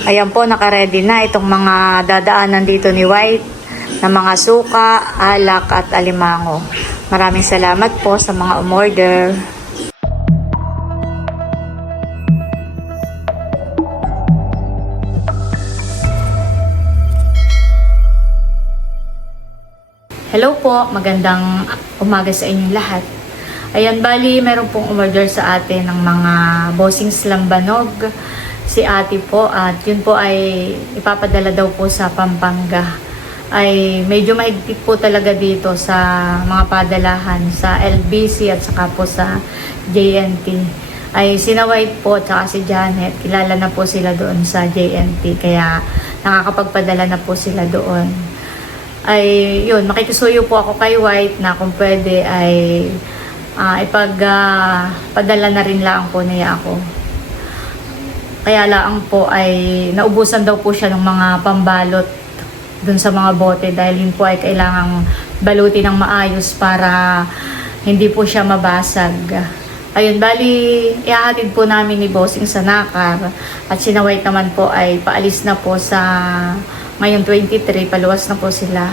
Ayan po, naka-ready na itong mga dadaanan dito ni White na mga suka, alak at alimango. Maraming salamat po sa mga umorder. Hello po, magandang umaga sa inyong lahat. Ayan, bali, meron pong umorder sa atin ng mga bossings lambanog. Si ate po, at yun po ay ipapadala daw po sa Pampanga. Ay medyo mahigpit po talaga dito sa mga padalahan sa LBC at saka po sa JNT. Ay sina White po at saka si Janet, kilala na po sila doon sa JNT, kaya nakakapagpadala na po sila doon. Ay yun, makikisuyo po ako kay White na kung pwede ay padala na rin lang po niya ako. Kaya lang po ay naubusan daw po siya ng mga pambalot dun sa mga bote dahil yun po ay kailangang balutin ng maayos para hindi po siya mabasag. Ayun, bali, ihahatid po namin ni Bossing sa Nakar at sina White naman po ay paalis na po sa ngayon 23, paluwas na po sila.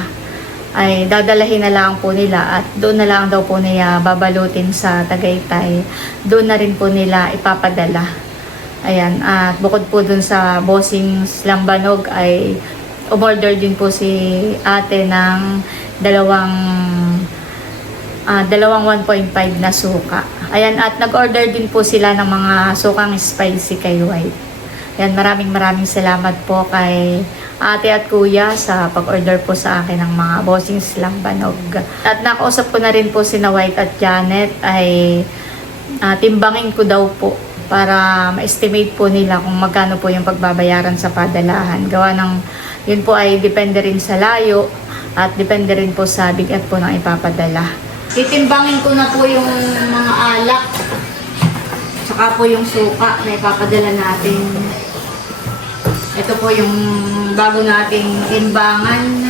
Ay dadalahin na lang po nila at doon na lang daw po niya babalutin sa Tagaytay. Doon na rin po nila ipapadala. Ayan, at bukod po dun sa bossing lambanog ay umorder din po si ate ng dalawang 1.5 na suka. Ayan, at nag-order din po sila ng mga sukang spicy kay White. Ayan, maraming salamat po kay ate at kuya sa pag-order po sa akin ng mga bossing lambanog. At nakausap ko na rin po si White at Janet ay timbangin ko daw po para ma-estimate po nila kung magkano po yung pagbabayaran sa padalahan. Gawa ng, yun po ay depende rin sa layo at depende rin po sa bigat po ng ipapadala. Titimbangin ko na po yung mga alak, saka po yung suka na ipapadala natin. Ito po yung bago nating timbangan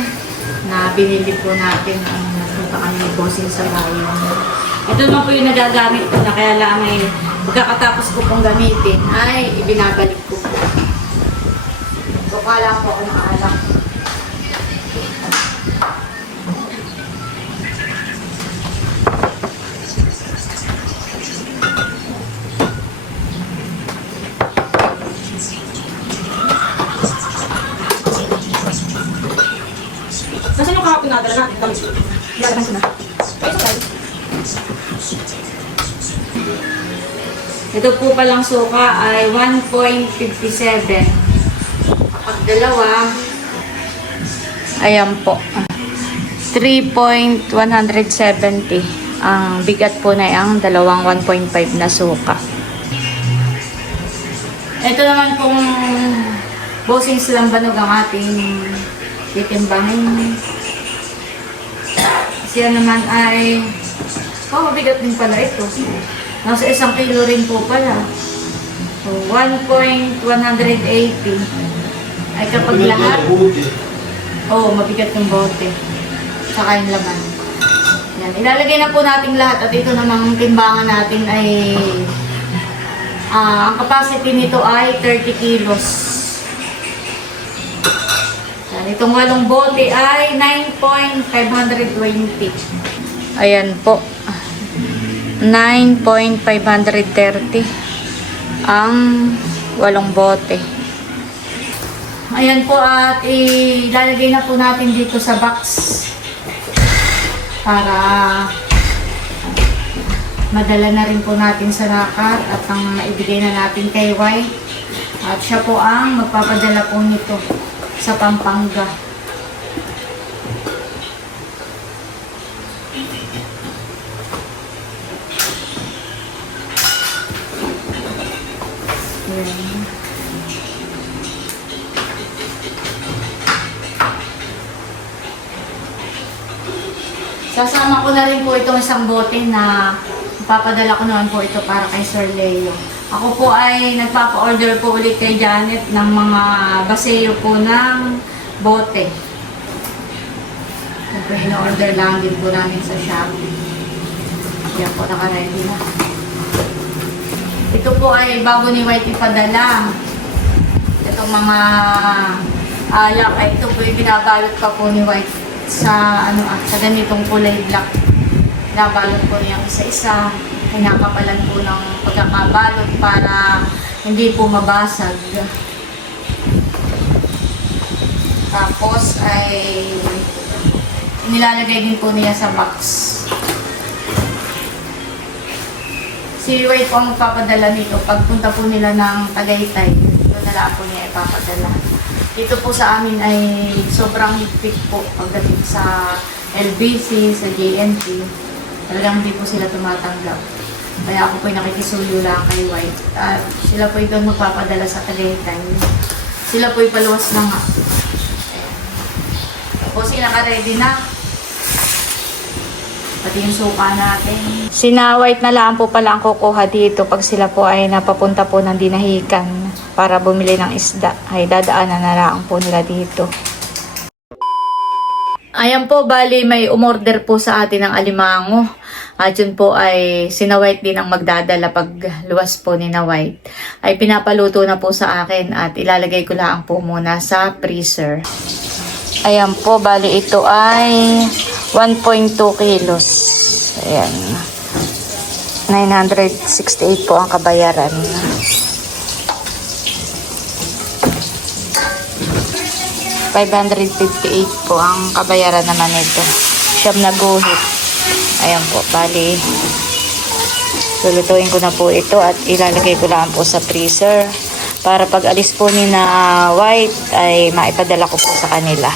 na binili po natin ang napunta kami ni Bossing sa bayan. Ito naman po yung nagagamit ko na kaya lang ay pagkakatapos ko pong gamitin ay ibinabalik ko po. So, kala po ako ng alak. Nasaan yung kahapon nadala natin? Lalabas ko na. Ay, so tayo. Ito po palang suka ay 1.57. Kapag dalawa, ayan po, 3.170. Ang bigat po na ang dalawang 1.5 na suka. Ito naman pong bossing lambanog ang ating titimbangin. Siya naman ay mabigat din pala ito. Nasa 1 kilo rin po pala. So, 1.180. Ay kapag lahat, mabigat yung bote. Saka yung laman. Yan. Ilalagay na po natin lahat at ito namang timbangan natin ay ang capacity nito ay 30 kilos. Yan. Itong 8 bote ay 9.520. Ayan po. 9.530 ang 8 bote. Ayan po, at ilalagay na po natin dito sa box para madala na rin po natin sa Nakar at ang maibigay na natin kay White. At siya po ang magpapadala po nito sa Pampanga. Sasama ko na rin po itong isang bote na papadala ko naman po ito para kay Sir Leo. Ako po ay nagpapa-order po ulit kay Janet ng mga baseyo po ng bote. Siyempre, in-order lang din po namin sa Shopee. Yan po, naka-ready na. Ito po ay bago ni White ipadala. Itong mga alak ay ito po yung binabalot pa po ni White sa sa ganitong kulay black. Binabalot po niyang isa-isa. Kinakapalan po ng pagkakabalot para hindi po mabasag. Tapos ay nilalagay din po niya sa box. Si White po ang magpapadala nito. Pagpunta po nila ng Tagaytay, ito na lang po niya ipapadala. Dito po sa amin ay sobrang higpit po pagdating sa LBC, sa JNT. Talagang hindi po sila tumatanggap. Kaya ako po nakikisuyo lang kay White. At sila po doon magpapadala sa Tagaytay. Sila po paluwas na nga. Tapos naka-ready na. Pati yung suka natin. Sina White na lang po pala ang kukuha dito pag sila po ay napapunta po ng Dinahican para bumili ng isda. Ay dadaanan na lang po nila dito. Ayan po, bali may umorder po sa atin ng alimango. At yun po ay sina White din ang magdadala pag luwas po ni na White. Ay pinapaluto na po sa akin at ilalagay ko lang po muna sa freezer. Ayan po, bali ito ay 1.2 kilos. Ayan. 968 po ang kabayaran. $558 po ang kabayaran naman ito. Siyam na guhit. Ayan po, bali. Lulutuin ko na po ito at ilalagay ko lang po sa freezer. Para pag alis po ni na White ay maipadala ko po sa kanila.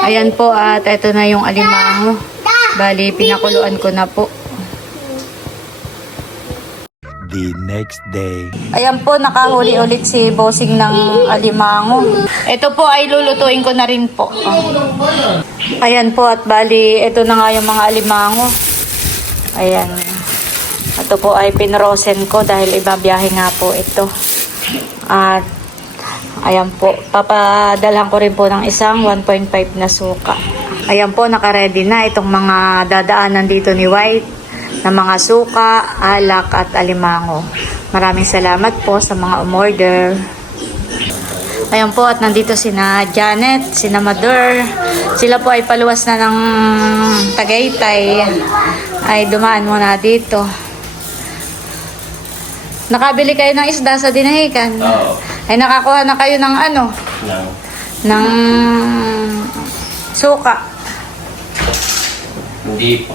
Ayan po at ito na yung alimango. Bali, pinakuluan ko na po. The next day. Ayan po, nakahuli ulit si Bossing ng alimango. Ito po ay lulutuin ko na rin po. Ayan po at bali, ito na nga yung mga alimango. Ayan. Ito po ay pinrosen ko dahil ibabiyahe nga po ito. At ayan po, papadalhan ko rin po ng isang 1.5 na suka. Ayan po, naka-ready na itong mga dadaanan dito ni White na mga suka, alak at alimango. Maraming salamat po sa mga umorder. Ayan po, at nandito sina Janet, sina Mador. Sila po ay paluwas na ng Tagaytay. Ay dumaan muna dito. Nakabili kayo ng isda sa Dinahican? Oo. Ay nakakuha na kayo ng ano? No. Ng suka. Hindi po.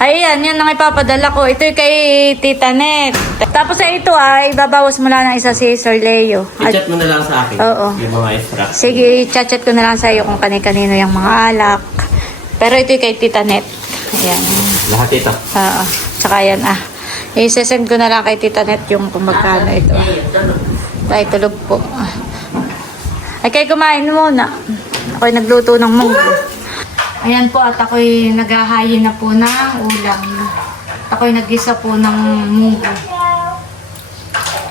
Ayan, yan ang ipapadala ko. Ito kay Tita Net. Tapos ito ay babawas mo lang ng isa si Sir Leo. I-chat mo na lang sa akin. Oo. Yung mga extract. Sige, chat-chat ko na lang sa iyo kung kani-kanino yung mga alak. Pero ito kay Tita Net. Ayan. Lahat ito. Oo. Tsaka yan i-send ko na lang kay Tita Net yung kung magkano ito. Dahil tulog po. Ay, kayo kumain muna. Ako'y nagluto ng munggo. Ayan po at ako'y naghahayin na po ng ulam. Ako'y nagisa po ng munggo.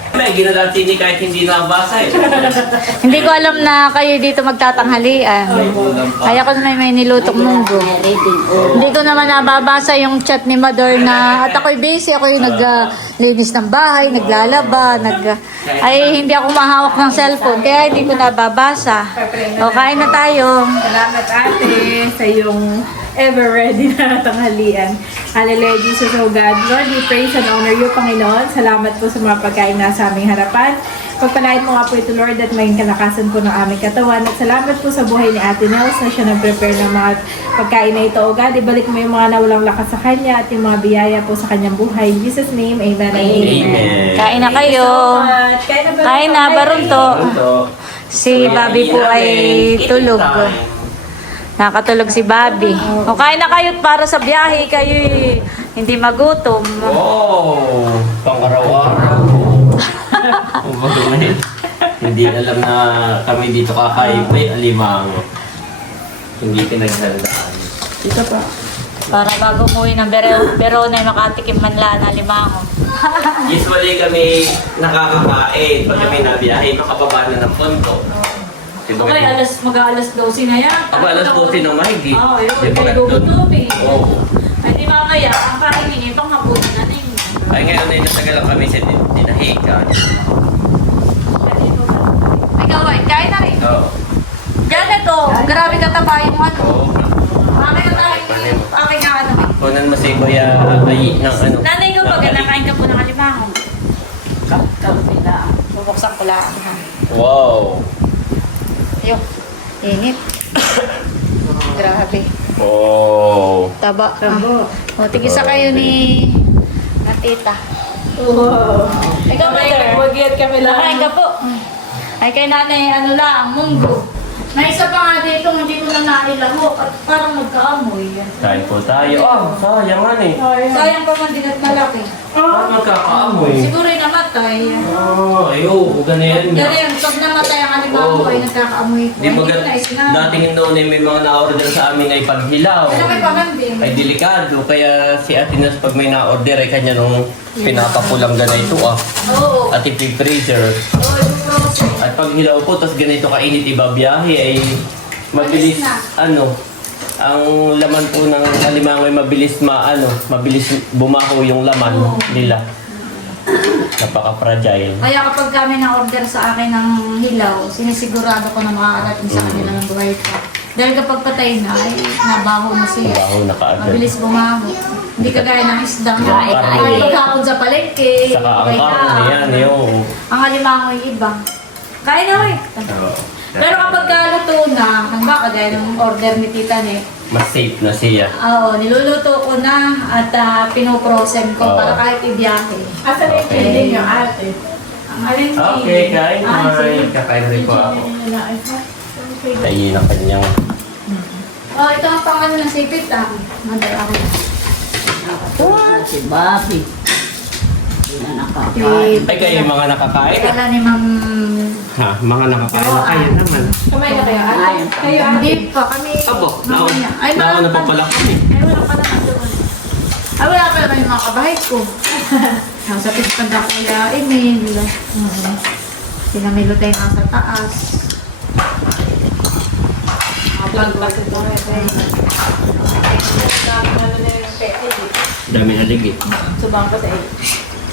May ginadati ni kahit hindi nabasa eh. Hindi ko alam na kayo dito magtatanghalian. Kaya ko na may nilutong munggo. Hindi ko naman nababasa yung chat ni Mador na at ako'y busy. Ako'y naglinis ng bahay, naglalaba, ay hindi ako mahawak ng cellphone. Kaya hindi ko nababasa. O, kain na tayo. Salamat ate sa iyong ever ready na tanghalian. Hallelujah, Jesus, O God. Lord, we praise and honor you, Panginoon. Salamat po sa mga pagkain na sa aming harapan. Pagpalain mo nga po ito, Lord, at maging kalakasan po ng aming katawan. At salamat po sa buhay ni Ate Nels na siya nag-prepare ng mga pagkain na ito, O God. Ibalik mo yung mga nawalang lakas sa kanya at yung mga biyaya po sa kanyang buhay. In Jesus' name, amen and amen. Amen. Kain na kayo. Kain na, barunto. Ito. Si Bobby po ay tulog. Nakatulog si Bobby. O, kain na kayo para sa biyahe. Kayo hindi magutom. Wow! Pang-araw-araw. Hindi alam na kami dito kakain pa yung alimango. Hindi pinaghandaan. Ito pa. Para bago umuwi ng Verona, makatikim man lang na limango. Usually kami nakakakain. Pag kami nabiyahe, makababa na ng punto. Okay, mag-aalas 12 na yan. Aba, alas 12 ng mahigit. Oo, yun. Di ba May ganun? gugutom eh. Oo. Ay, di mamaya, ang kainin ibang hapunan na ninyo. Ay, ngayon ay natagal lang kami sa Dinahican. Grabe kataba yung ano. Oo. Akin na tayo. Akin na ano. Kunan mo si Kuya ay ng ano. Nanay ko pag nakain ka po ng alimango. Kapi na. Bubuksan ko lang. Wow. Ayun. Init. Grabe. Oh. Taba. Tabo. O, tigisa kayo ni tita. Wow. Ikaw, mother. Mag-get kami lang. Nakain ka po. Ay, kay nanay, ano lang, munggo. Naisa pa nga dito, hindi ko na nailaho. At parang magkaamoy. Kain po tayo. Ah, sayang nga eh. Sayang pa man din at malaki. Bakit magkakaamoy? Siguro yung namatay. Oh, ay oo, ganyan nga. Ganyan, pag namatay ang alimango ay nagkakaamoy po. Di ba Hindi ko na isinabi. dating noon ay may mga na-order sa amin ay paghilaw. Ano may pamandin? Ay delikado, kaya si Atinas pag may na-order ay kanya nung pinapapulang ganito Oo. at ipi-freezer. Oo, yung process. At pag hilaw po, tapos ganito kainit ibabiyahe ay mabilis, Mabilis na. ang laman po ng alimango ay mabilis mabilis bumaho yung laman nila. Napaka-fragile. Kaya kapag kami na-order sa akin ng hilaw, sinisigurado ko na makakarating sa kanila ng buhay pa. Dahil kapag patay na, ay nabaho na siya. Baho na kaagad. Mabilis bumaho. Hindi kagaya ng isda. Yung karne. Ay, pagkakon sa palengke. Saka ang okay karne na. yan, yung... Ang alimango ay iba. Kaya na, eh. Pero kapag kaluto na, hanggang kagaya ng order ni Tita Net, Mas safe na siya. oo, niluluto ko na at pinoprosen ko Oo. para kahit ibiyahe. Asan yung Okay. feeling yung ate? Ang alin Okay, kain Ah, mo. sige. Kakain rin po ako. Kain ang kanyang... Oh, ito ang pang ano ng sipit Mandal ako. Si Bobby. Hindi na nakakain. Ay, kayo yung mga nakakain. Kala ni Ma'am... Ha, mga nakakain na kayo naman. Kamay na kayo, ate? Ayun. Kayo, ate? Hindi pa kami... Abo, mamaya. Ay, nauna pa pa. pala kami. Ay, wala pala ka doon. Ay, wala pala kami mga kabahay ko. Nasa pispan na Kuya Emil. Sila may lutay nga sa taas. Dami aligit. Subang ka sa iyo.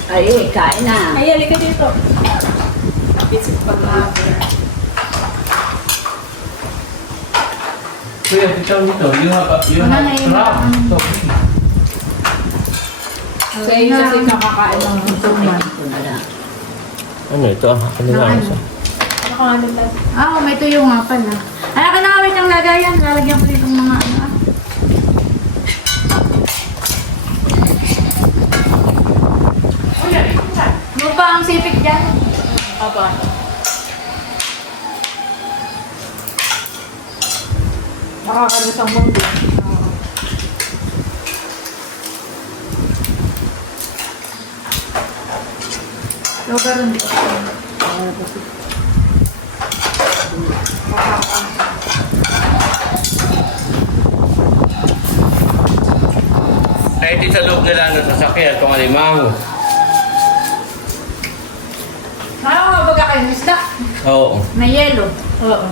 Ay, kain na. Ay, halika dito. Visit pag-aaper. Kuya, ikaw nito. You have Wala na yun. crab. So, yun kasi nakakain ng tuman. Ito na lang. Ano ito? Ano nga Ano? siya? Nakakain lang. Ah, may tuyo nga pala. Ay, akin na kawit ang lagayan. Lalagyan ko dito ng mga ano. Ano ba ang sipit dyan? Aba. Nakakalis ang mundo. Lugar hindi ko. Kahit sa loob nila ng sasakyan, itong alimango. Nakakabaga kayo ng isda. Oo. May yelo. Oo.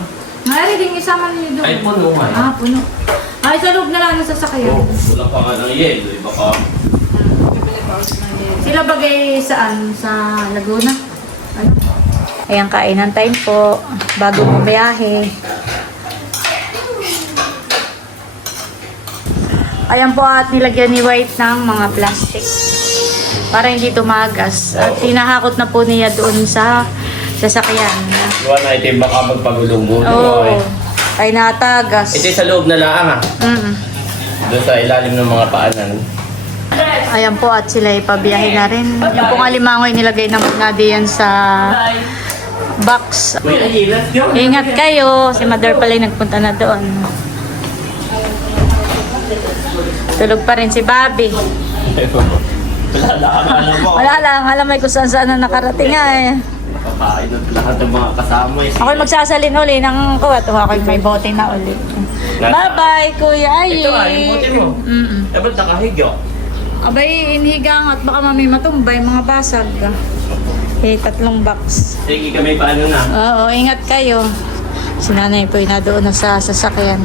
Maaari din isama niyo doon. Ay, puno nga eh. Ah, puno. Ay, sa loob na lang ng sasakyan. Oh, wala pa nga ng yelo. Baka Bibili pa ulit ng yelo. Sila bagay saan? Sa Laguna? Ano? Ayan, kainan time po. Bago bumiyahe. Ayan po at nilagyan ni White ng mga plastic. Para hindi tumagas. At tinahakot na po niya doon sa sasakyan. iwan na ito yung baka magpagulong-gulong. Oo. Okay. Ay natagas. Ito yung sa loob na laang Doon sa ilalim ng mga paanan. Ayan po at sila ipabiyahe na rin. Yung pong alimango ay nilagay na muna diyan sa box. Kuya, let's go. Ingat kayo. Si Mother pala yung nagpunta na doon. Tulog pa rin si Bobby. Wala na akala mo. Wala lang. Alam mo kung saan saan na nakarating nga eh. Makapain at lahat ng mga kasama. Ako'y magsasalin uli ng kuwat. Ako'y may bote na uli. Bye-bye, Kuya Ayi. Ito yung bote mo. Eh, ba't nakahiga? Abay, inihigang at baka mami matumbay mga basag. Eh, 3 box. Sige kami paano na. Oo, ingat kayo. Si nanay po na doon na sa sasakyan.